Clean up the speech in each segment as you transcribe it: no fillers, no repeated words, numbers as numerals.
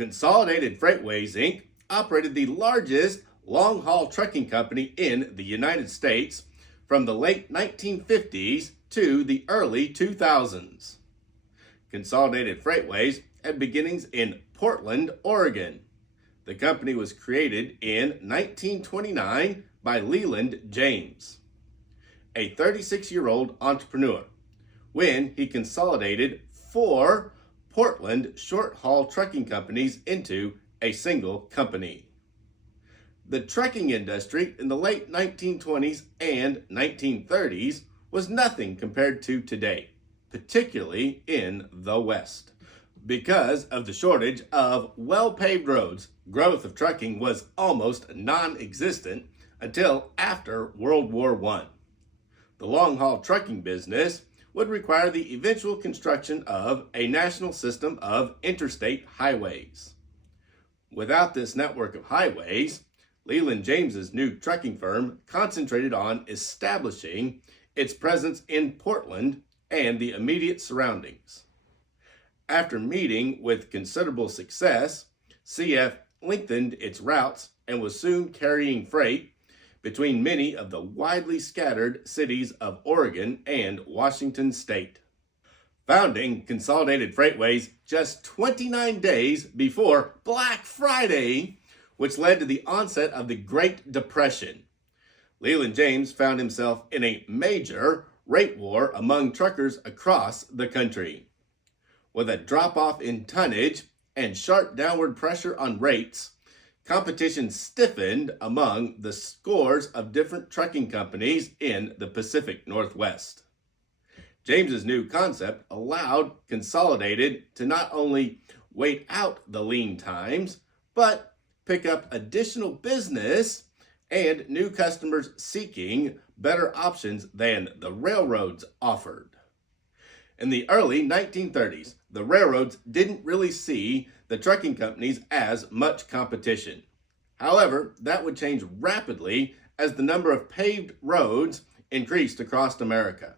Consolidated Freightways, Inc. operated the largest long-haul trucking company in the United States from the late 1950s to the early 2000s. Consolidated Freightways had beginnings in Portland, Oregon. The company was created in 1929 by Leland James, a 36-year-old entrepreneur, when he consolidated 4 Portland short-haul trucking companies into a single company. The trucking industry in the late 1920s and 1930s was nothing compared to today, particularly in the West. Because of the shortage of well-paved roads, growth of trucking was almost non-existent until after World War I. The long-haul trucking business would require the eventual construction of a national system of interstate highways. Without this network of highways, Leland James's new trucking firm concentrated on establishing its presence in Portland and the immediate surroundings. After meeting with considerable success, CF lengthened its routes and was soon carrying freight between many of the widely scattered cities of Oregon and Washington State. Founding Consolidated Freightways just 29 days before Black Friday, which led to the onset of the Great Depression, Leland James found himself in a major rate war among truckers across the country. With a drop-off in tonnage and sharp downward pressure on rates, competition stiffened among the scores of different trucking companies in the Pacific Northwest. James's new concept allowed Consolidated to not only wait out the lean times, but pick up additional business and new customers seeking better options than the railroads offered. In the early 1930s, the railroads didn't really see the trucking companies as much competition. However, that would change rapidly as the number of paved roads increased across America.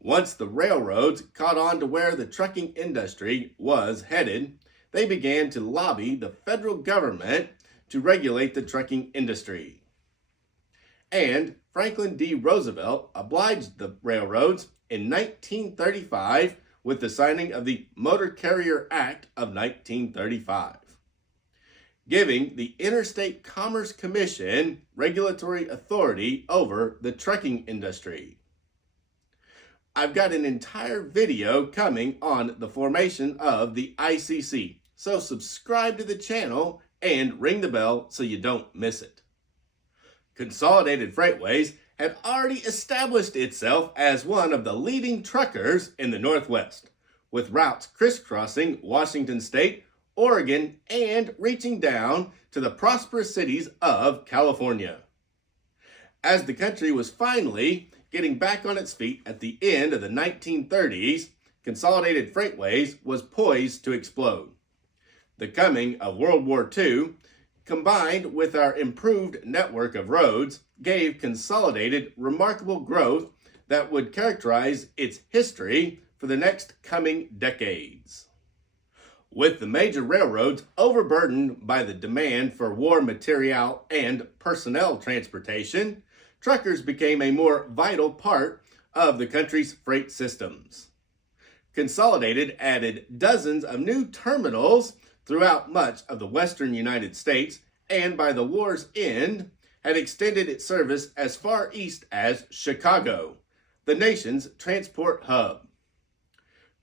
Once the railroads caught on to where the trucking industry was headed, they began to lobby the federal government to regulate the trucking industry. And Franklin D. Roosevelt obliged the railroads in 1935 with the signing of the Motor Carrier Act of 1935, giving the Interstate Commerce Commission regulatory authority over the trucking industry. I've got an entire video coming on the formation of the ICC, so subscribe to the channel and ring the bell so you don't miss it. Consolidated Freightways had already established itself as one of the leading truckers in the Northwest, with routes crisscrossing Washington State, Oregon, and reaching down to the prosperous cities of California. As the country was finally getting back on its feet at the end of the 1930s, Consolidated Freightways was poised to explode. The coming of World War II, combined with our improved network of roads, gave Consolidated remarkable growth that would characterize its history for the next coming decades. With the major railroads overburdened by the demand for war material and personnel transportation, truckers became a more vital part of the country's freight systems. Consolidated added dozens of new terminals throughout much of the western United States, and by the war's end, had extended its service as far east as Chicago, the nation's transport hub.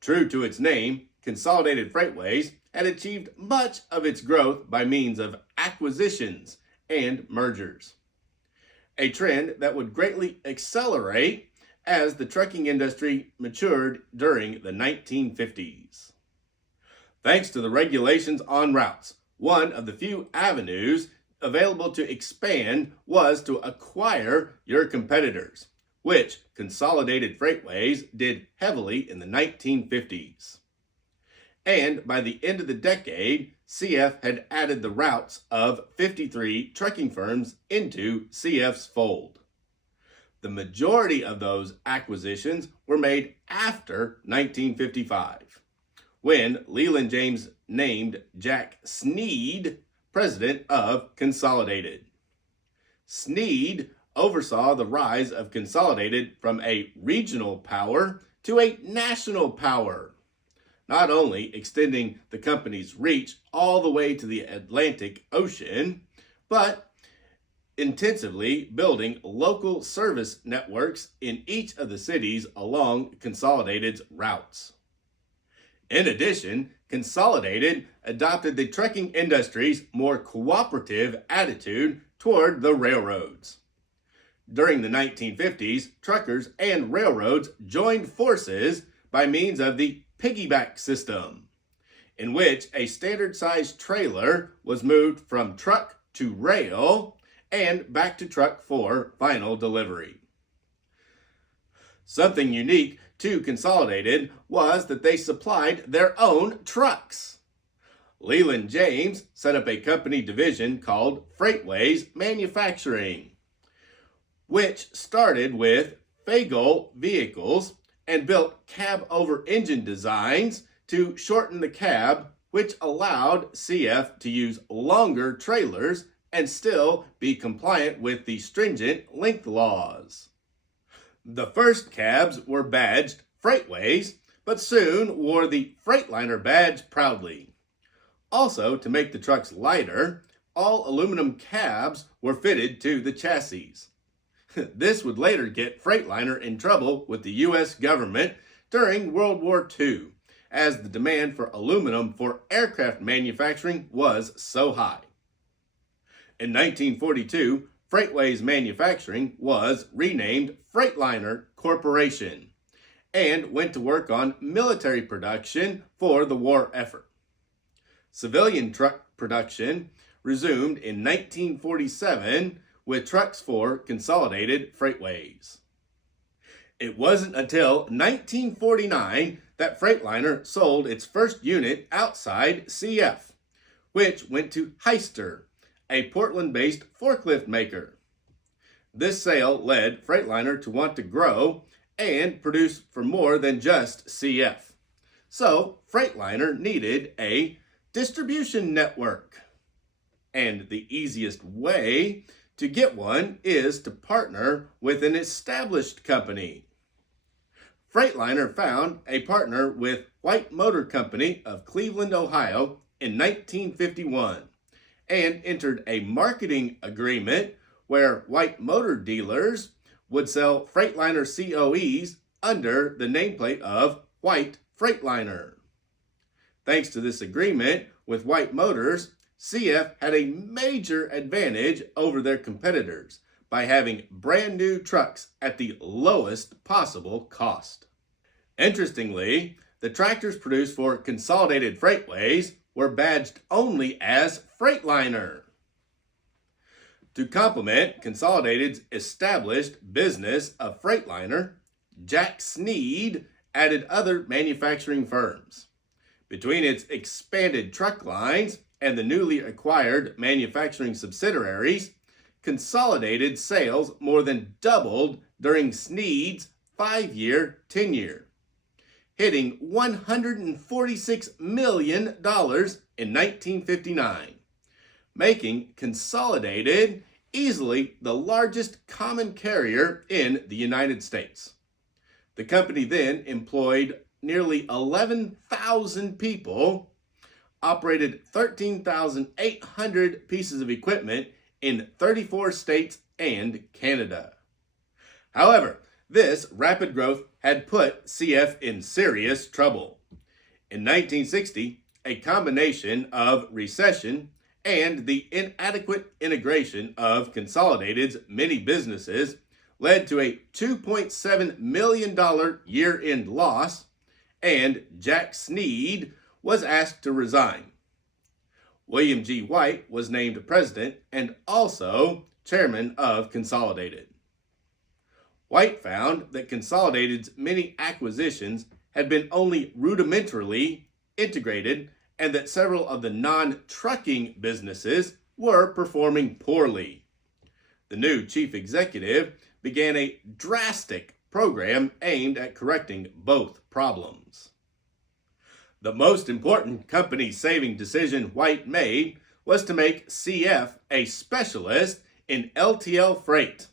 True to its name, Consolidated Freightways had achieved much of its growth by means of acquisitions and mergers, a trend that would greatly accelerate as the trucking industry matured during the 1950s. Thanks to the regulations on routes, one of the few avenues available to expand was to acquire your competitors, which Consolidated Freightways did heavily in the 1950s. And by the end of the decade, CF had added the routes of 53 trucking firms into CF's fold. The majority of those acquisitions were made after 1955, when Leland James' named Jack Sneed president of Consolidated. Sneed oversaw the rise of Consolidated from a regional power to a national power, not only extending the company's reach all the way to the Atlantic Ocean, but intensively building local service networks in each of the cities along Consolidated's routes. In addition, Consolidated adopted the trucking industry's more cooperative attitude toward the railroads. During the 1950s, truckers and railroads joined forces by means of the piggyback system, in which a standard-sized trailer was moved from truck to rail and back to truck for final delivery. Something unique to Consolidated was that they supplied their own trucks. Leland James set up a company division called Freightways Manufacturing, which started with Fagel vehicles and built cab-over-engine designs to shorten the cab, which allowed CF to use longer trailers and still be compliant with the stringent length laws. The first cabs were badged Freightways, but soon wore the Freightliner badge proudly. Also, to make the trucks lighter, all aluminum cabs were fitted to the chassis. This would later get Freightliner in trouble with the U.S. government during World War II, as the demand for aluminum for aircraft manufacturing was so high. In 1942, Freightways Manufacturing was renamed Freightliner Corporation and went to work on military production for the war effort. Civilian truck production resumed in 1947 with trucks for Consolidated Freightways. It wasn't until 1949 that Freightliner sold its first unit outside CF, which went to Hyster, a Portland-based forklift maker. This sale led Freightliner to want to grow and produce for more than just CF. So Freightliner needed a distribution network. And the easiest way to get one is to partner with an established company. Freightliner found a partner with White Motor Company of Cleveland, Ohio in 1951 and entered a marketing agreement where White Motor dealers would sell Freightliner COEs under the nameplate of White Freightliner. Thanks to this agreement with White Motors, CF had a major advantage over their competitors by having brand new trucks at the lowest possible cost. Interestingly, the tractors produced for Consolidated Freightways were badged only as Freightliner. To complement Consolidated's established business of Freightliner, Jack Sneed added other manufacturing firms. Between its expanded truck lines and the newly acquired manufacturing subsidiaries, Consolidated sales more than doubled during Sneed's 5-year tenure, hitting $146 million in 1959, making Consolidated easily the largest common carrier in the United States. The company then employed nearly 11,000 people, operated 13,800 pieces of equipment in 34 states and Canada. However, this rapid growth had put CF in serious trouble. In 1960, a combination of recession and the inadequate integration of Consolidated's many businesses led to a $2.7 million year-end loss, and Jack Sneed was asked to resign. William G. White was named president and also chairman of Consolidated. White found that Consolidated's many acquisitions had been only rudimentarily integrated and that several of the non-trucking businesses were performing poorly. The new chief executive began a drastic program aimed at correcting both problems. The most important company-saving decision White made was to make CF a specialist in LTL freight.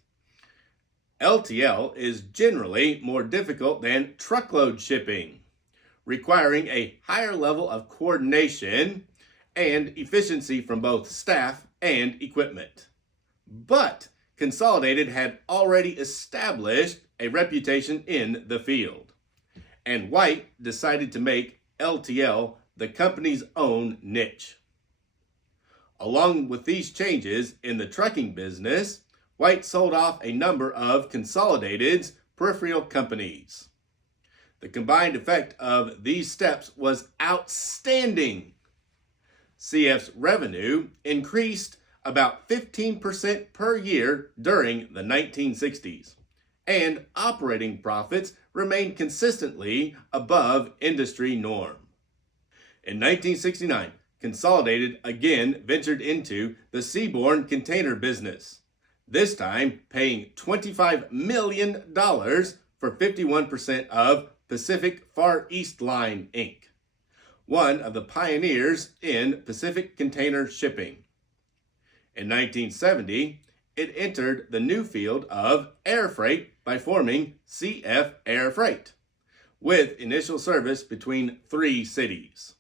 LTL is generally more difficult than truckload shipping, requiring a higher level of coordination and efficiency from both staff and equipment. But Consolidated had already established a reputation in the field, and White decided to make LTL the company's own niche. Along with these changes in the trucking business, White sold off a number of Consolidated's peripheral companies. The combined effect of these steps was outstanding. CF's revenue increased about 15% per year during the 1960s, and operating profits remained consistently above industry norm. In 1969, Consolidated again ventured into the seaborne container business, this time paying $25 million for 51% of Pacific Far East Line, Inc., one of the pioneers in Pacific container shipping. In 1970, it entered the new field of air freight by forming CF Air Freight, with initial service between 3 cities.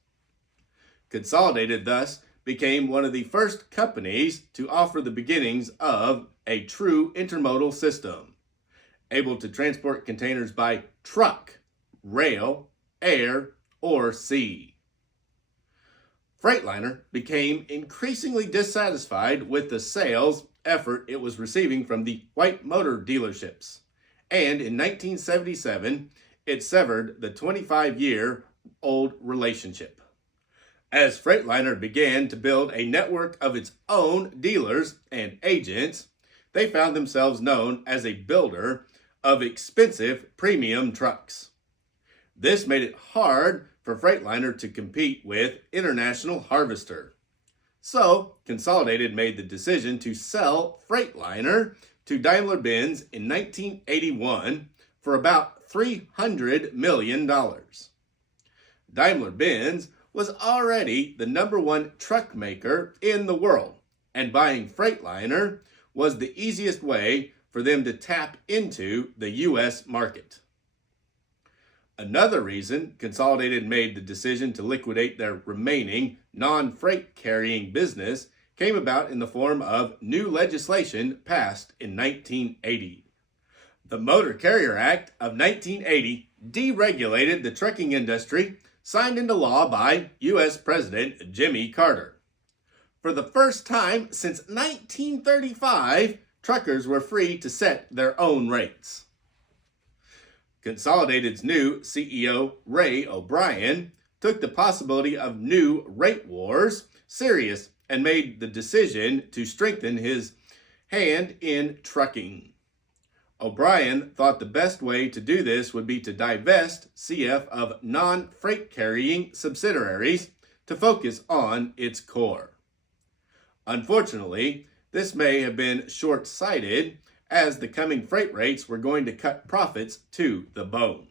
Consolidated thus became one of the first companies to offer the beginnings of a true intermodal system, able to transport containers by truck, rail, air, or sea. Freightliner became increasingly dissatisfied with the sales effort it was receiving from the White motor dealerships, and in 1977, it severed the 25-year-old relationship. As Freightliner began to build a network of its own dealers and agents, they found themselves known as a builder of expensive premium trucks. This made it hard for Freightliner to compete with International Harvester. So, Consolidated made the decision to sell Freightliner to Daimler-Benz in 1981 for about $300 million. Daimler-Benz was already the #1 truck maker in the world, and buying Freightliner was the easiest way for them to tap into the U.S. market. Another reason Consolidated made the decision to liquidate their remaining non-freight carrying business came about in the form of new legislation passed in 1980. The Motor Carrier Act of 1980 deregulated the trucking industry, signed into law by U.S. President Jimmy Carter. For the first time since 1935, truckers were free to set their own rates. Consolidated's new CEO, Ray O'Brien, took the possibility of new rate wars serious and made the decision to strengthen his hand in trucking. O'Brien thought the best way to do this would be to divest CF of non-freight carrying subsidiaries to focus on its core. Unfortunately, this may have been short-sighted, as the coming freight rates were going to cut profits to the bone.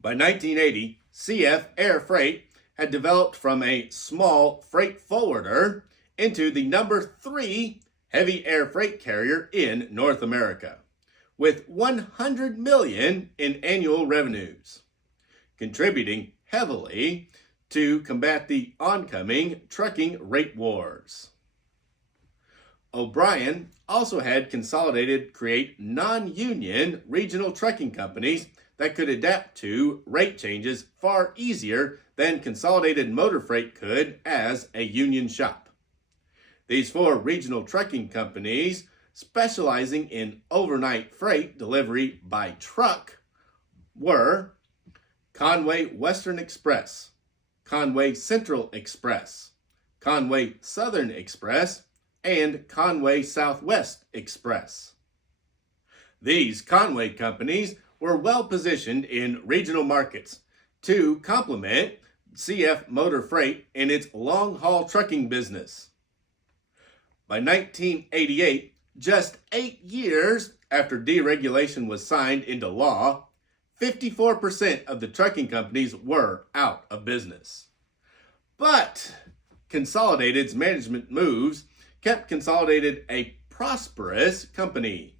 By 1980, CF Air Freight had developed from a small freight forwarder into the #3 heavy air freight carrier in North America, with $100 million in annual revenues, contributing heavily to combat the oncoming trucking rate wars. O'Brien also had Consolidated create non-union regional trucking companies that could adapt to rate changes far easier than Consolidated Motor Freight could as a union shop. These 4 regional trucking companies, specializing in overnight freight delivery by truck, were Conway Western Express, Conway Central Express, Conway Southern Express, and Conway Southwest Express. These Conway companies were well positioned in regional markets to complement CF Motor Freight in its long-haul trucking business. By 1988, just 8 years after deregulation was signed into law, 54% of the trucking companies were out of business. But Consolidated's management moves kept Consolidated a prosperous company.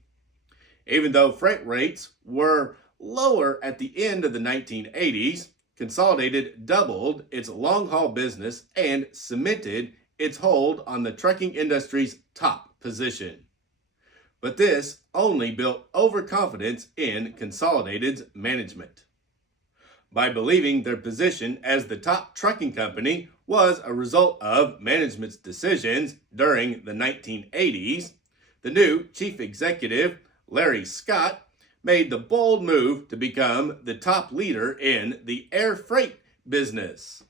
Even though freight rates were lower at the end of the 1980s, Consolidated doubled its long-haul business and cemented its hold on the trucking industry's top position. But this only built overconfidence in Consolidated's management. By believing their position as the top trucking company was a result of management's decisions during the 1980s, the new chief executive, Larry Scott, made the bold move to become the top leader in the air freight business.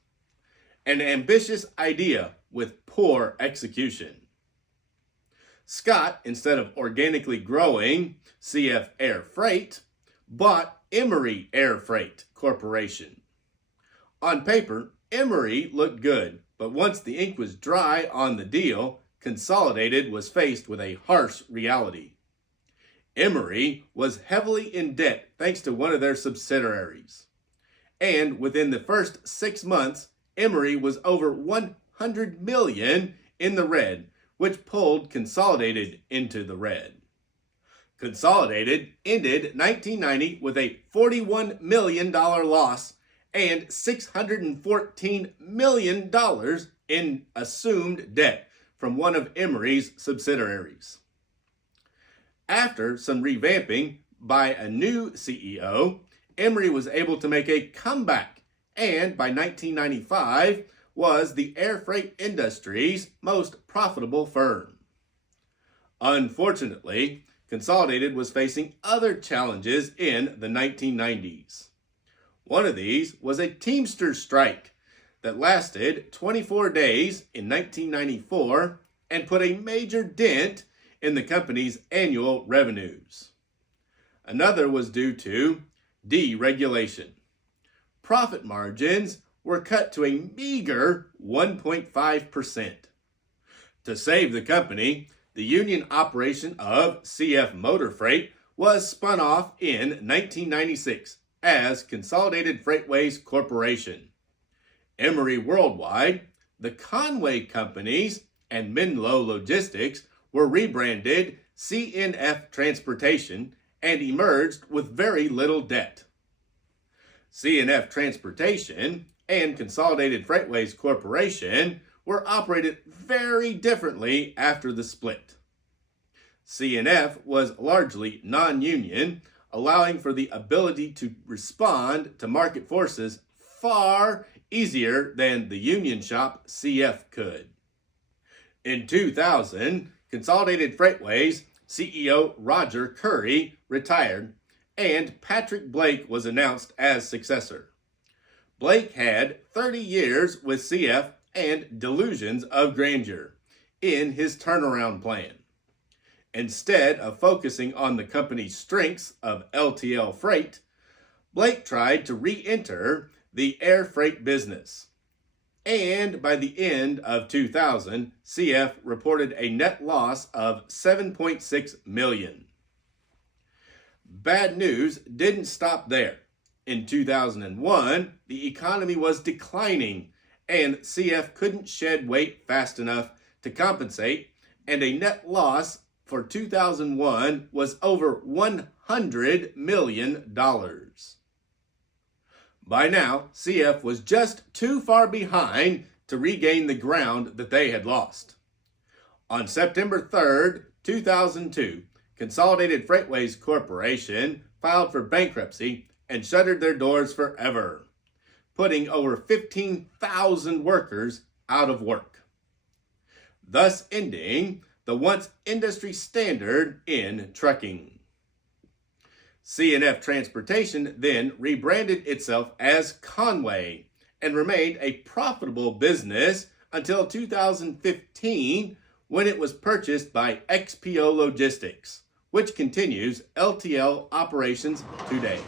An ambitious idea with poor execution. Scott, instead of organically growing CF Air Freight, bought Emery Air Freight Corporation. On paper, Emery looked good, but once the ink was dry on the deal, Consolidated was faced with a harsh reality. Emery was heavily in debt thanks to one of their subsidiaries. And within the first 6 months, Emery was over $100 million in the red, which pulled Consolidated into the red. Consolidated ended 1990 with a $41 million loss and $614 million in assumed debt from one of Emery's subsidiaries. After some revamping by a new CEO, Emery was able to make a comeback and by 1995 was the air freight industry's most profitable firm. Unfortunately, Consolidated was facing other challenges in the 1990s. One of these was a Teamsters strike that lasted 24 days in 1994 and put a major dent in the company's annual revenues. Another was due to deregulation. Profit margins were cut to a meager 1.5%. To save the company, the union operation of CF Motor Freight was spun off in 1996 as Consolidated Freightways Corporation. Emery Worldwide, the Conway Companies, and Menlo Logistics were rebranded CNF Transportation and emerged with very little debt. CNF Transportation and Consolidated Freightways Corporation were operated very differently after the split. CNF was largely non-union, allowing for the ability to respond to market forces far easier than the union shop CF could. In 2000, Consolidated Freightways CEO Roger Curry retired, and Patrick Blake was announced as successor. Blake had 30 years with CF and delusions of grandeur in his turnaround plan. Instead of focusing on the company's strengths of LTL freight, Blake tried to re-enter the air freight business. And by the end of 2000, CF reported a net loss of $7.6 million. Bad news didn't stop there. In 2001, the economy was declining, and CF couldn't shed weight fast enough to compensate, and a net loss for 2001 was over $100 million. By now, CF was just too far behind to regain the ground that they had lost. On September 3rd, 2002, Consolidated Freightways Corporation filed for bankruptcy and shuttered their doors forever, putting over 15,000 workers out of work, thus ending the once industry standard in trucking. CNF Transportation then rebranded itself as Conway and remained a profitable business until 2015 when it was purchased by XPO Logistics, which continues LTL operations today.